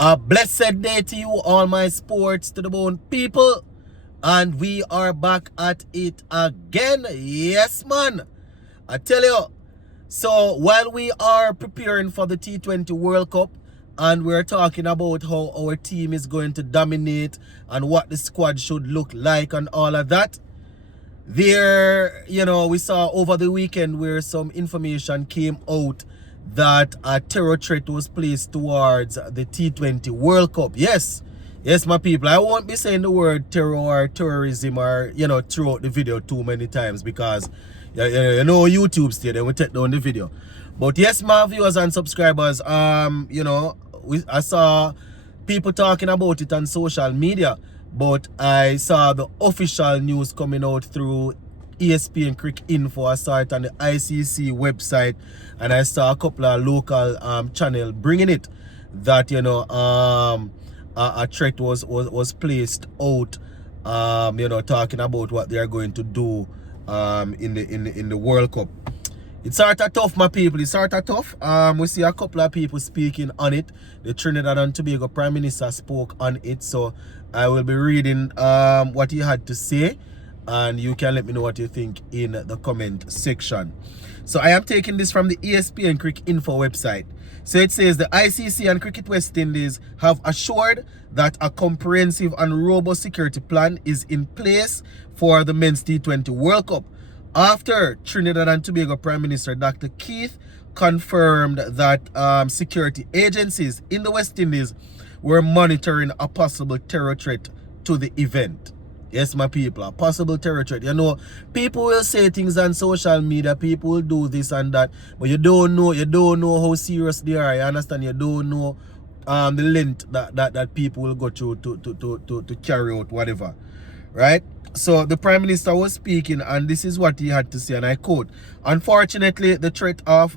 A blessed day to you, all my sports to the bone people. And we are back at it again. Yes, man. I tell you. So, while we are preparing for the T20 World Cup, and we're talking about how our team is going to dominate and what the squad should look like and all of that, we saw over the weekend where some information came out that a terror threat was placed towards the T20 World Cup. Yes, my people, I won't be saying the word terror or terrorism or, throughout the video too many times because, YouTube stay there, we take down the video. But yes, my viewers and subscribers, I saw people talking about it on social media, but I saw the official news coming out through ESPN Cricket Info. I saw it on the ICC website, and I saw a couple of local channel bringing it that a threat was placed out, talking about what they are going to do in the World Cup. It's sort of tough, my people. It's sort of tough. We see a couple of people speaking on it. The Trinidad and Tobago Prime Minister spoke on it, so I will be reading what he had to say, and you can let me know what you think in the comment section. So I am taking this from the ESPN Cricket Info website. So it says the ICC and Cricket West Indies have assured that a comprehensive and robust security plan is in place for the men's T20 World Cup, after Trinidad and Tobago Prime Minister Dr. Keith confirmed that security agencies in the West Indies were monitoring a possible terror threat to the event. Yes, my people, a possible terror threat. People will say things on social media, people will do this and that, but you don't know how serious they are. You understand? You don't know the length that people will go through to carry out whatever. Right? So the Prime Minister was speaking, and this is what he had to say, and I quote: "Unfortunately, the threat of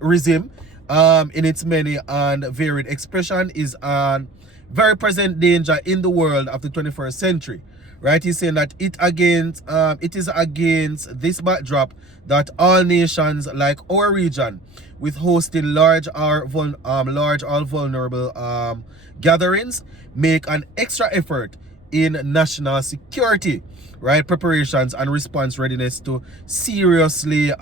regime in its many and varied expression is a very present danger in the world of the 21st century." Right? He's saying that it is against this backdrop that all nations like our region, with hosting large or vulnerable gatherings, make an extra effort in national security, right, preparations and response readiness to seriously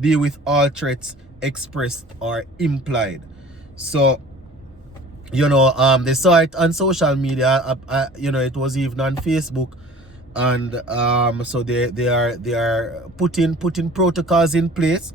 deal with all threats expressed or implied. So they saw it on social media. It was even on Facebook, and so they are putting protocols in place.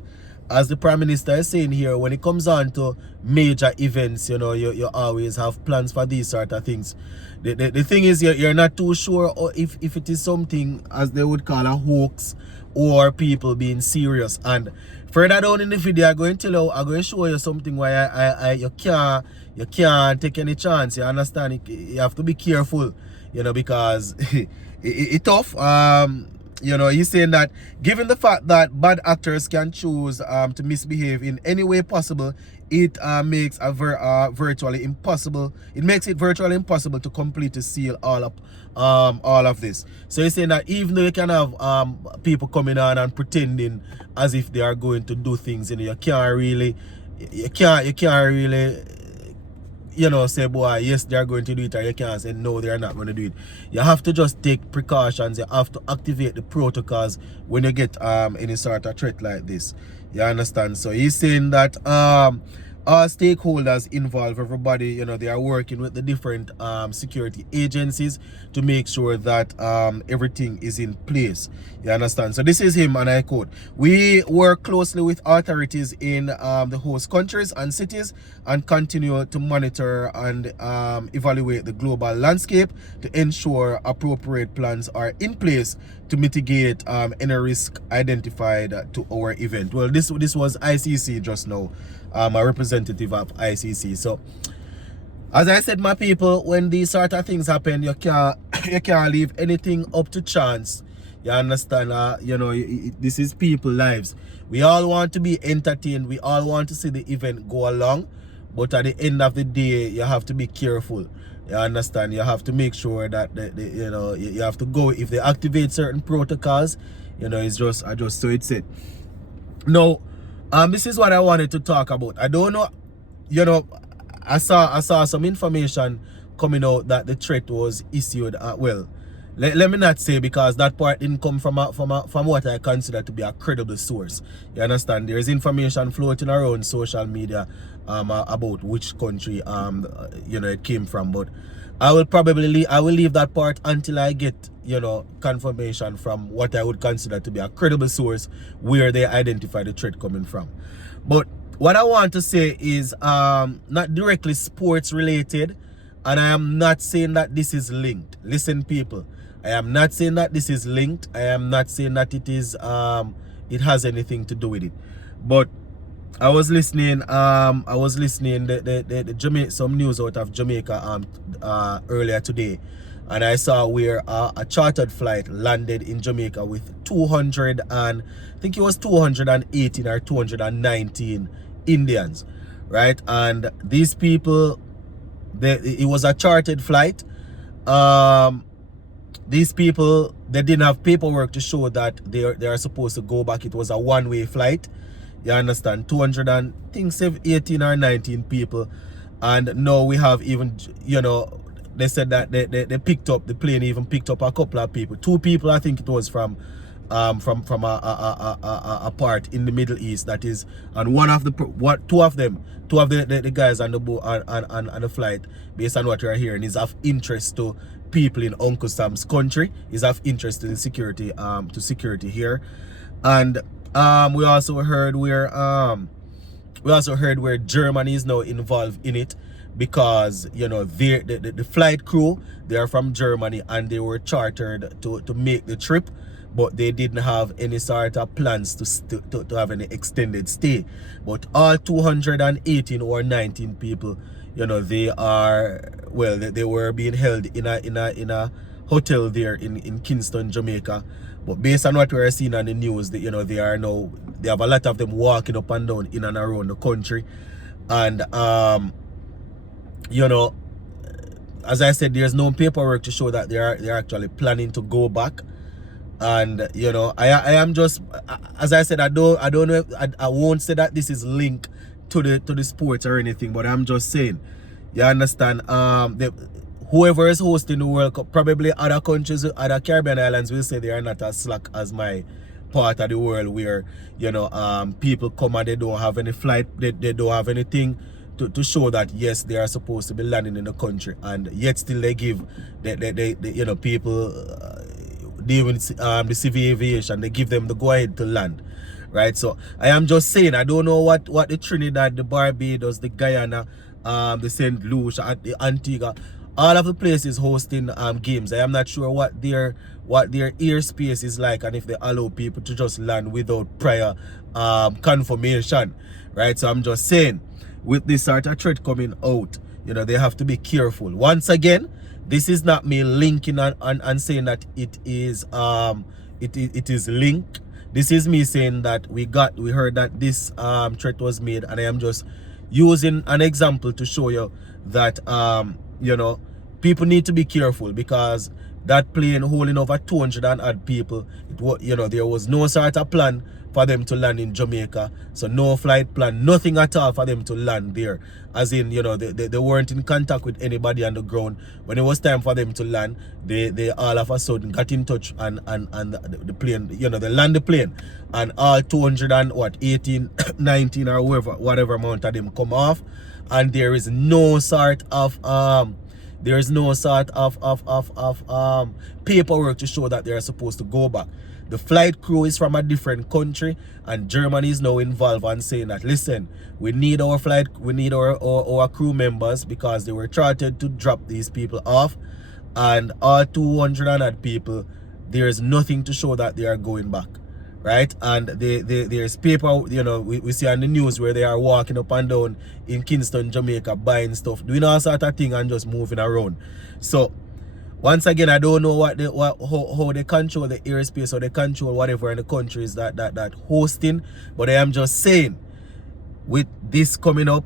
As the Prime Minister is saying here, when it comes on to major events, you always have plans for these sort of things. The thing is, you're not too sure if it is something, as they would call, a hoax, or people being serious. And further down in the video, I'm going to show you something where you can't take any chance. You understand? You have to be careful, because it's tough. He's saying that given the fact that bad actors can choose to misbehave in any way possible, it makes it virtually impossible to completely seal all of this. So he's saying that even though you can have people coming on and pretending as if they are going to do things, you can't really say, boy, yes, they're going to do it, or you can't say, no, they're not going to do it. You have to just take precautions. You have to activate the protocols when you get any sort of threat like this. You understand? So he's saying that all stakeholders involved, everybody, they are working with the different security agencies to make sure that everything is in place. You understand? So this is him, and I quote: "We work closely with authorities in the host countries and cities and continue to monitor and evaluate the global landscape to ensure appropriate plans are in place to mitigate any risk identified to our event." Well, this was ICC just now, a representative of ICC. So, as I said, my people, when these sort of things happen, you can't leave anything up to chance. You understand? This is people's lives. We all want to be entertained. We all want to see the event go along. But at the end of the day, you have to be careful. You understand? You have to make sure that you have to go. If they activate certain protocols, it's just so it's it. Now, this is what I wanted to talk about. I don't know, I saw some information coming out that the threat was issued. Well, let me not say, because that part didn't come from what I consider to be a credible source. You understand? There is information floating around social media about which country it came from, but I will leave that part until I get confirmation from what I would consider to be a credible source where they identify the threat coming from. But what I want to say is not directly sports related, and I am not saying that this is linked. Listen, people, I am not saying that this is linked. I am not saying that it it has anything to do with it. But I was listening the some news out of Jamaica earlier today, and I saw where a chartered flight landed in Jamaica with 200 and I think it was 218 or 219 Indians, right? And these people, it was a chartered flight. These people, they didn't have paperwork to show that they are supposed to go back. It was a one-way flight. You understand? 200 and I think 18 or 19 people. And now we have even, they said that they picked up, the plane even picked up a couple of people. 2 people, I think it was from a part in the Middle East, that is, and two of the guys on the boat on the flight, based on what we are hearing, is of interest to people in Uncle Sam's country, is of interest to the security here. And we also heard where Germany is now involved in it, because the flight crew, they are from Germany and they were chartered to make the trip, but they didn't have any sort of plans to have any extended stay. But all 218 or 19 people, they were being held in a hotel there in Kingston, Jamaica. But based on what we are seeing on the news, they have a lot of them walking up and down in and around the country. And as I said, there's no paperwork to show that they're actually planning to go back. And I am just, as I said, I don't know, I won't say that this is linked to the sports or anything, but I'm just saying, you understand, whoever is hosting the World Cup, probably other countries, other Caribbean islands will say they are not as slack as my part of the world, where people come and they don't have any flight, they don't have anything to show that yes, they are supposed to be landing in the country, and yet still they give people the civil aviation, they give them the go ahead to land, right? So I am just saying, I don't know what the Trinidad, the Barbados, the Guyana, the St. Lucia, the Antigua, all of the places hosting games. I am not sure what their airspace is like, and if they allow people to just land without prior confirmation, right? So I'm just saying, with this sort of threat coming out, they have to be careful. Once again, this is not me linking and saying that it is linked. This is me saying that we heard that this threat was made, and I am just using an example to show you that people need to be careful, because that plane holding over 200 and odd people, there was no sort of plan for them to land in Jamaica. So no flight plan, nothing at all for them to land there. As in, they weren't in contact with anybody on the ground. When it was time for them to land, they all of a sudden got in touch, and the plane, they land the plane, and all 218, 19 or whatever amount of them come off, and there is no sort of paperwork to show that they are supposed to go back. The flight crew is from a different country, and Germany is now involved and saying that, listen, we need our crew members, because they were chartered to drop these people off, and all 200 and odd people, there is nothing to show that they are going back, right? And there's paper, we see on the news where they are walking up and down in Kingston, Jamaica, buying stuff, doing all sort of thing and just moving around. So once again, I don't know how they control the airspace, or they control whatever in the countries that hosting, but I am just saying, with this coming up,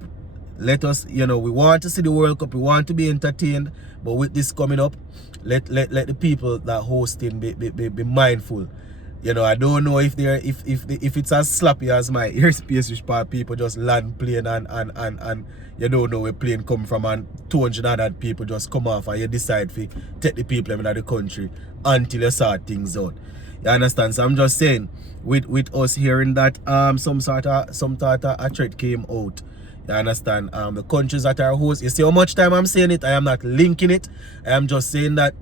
let us, we want to see the World Cup, we want to be entertained, but with this coming up, let the people that hosting be mindful, You know, I don't know if they're if it's as sloppy as my airspace, which part people just land plane and you don't know where plane come from, and 200 other people just come off and you decide to take the people in the country until you sort things out. You understand? So I'm just saying, with us hearing that some sort of a threat came out. You understand? The countries that are host, you see how much time I'm saying it, I am not linking it. I am just saying that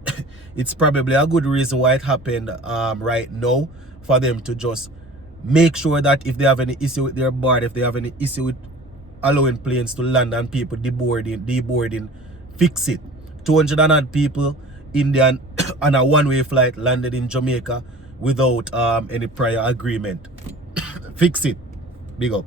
it's probably a good reason why it happened right now, for them to just make sure that if they have any issue with their board, if they have any issue with allowing planes to land and people deboarding, fix it. 200 and odd people Indian on a one-way flight landed in Jamaica without any prior agreement. Fix it. Big up.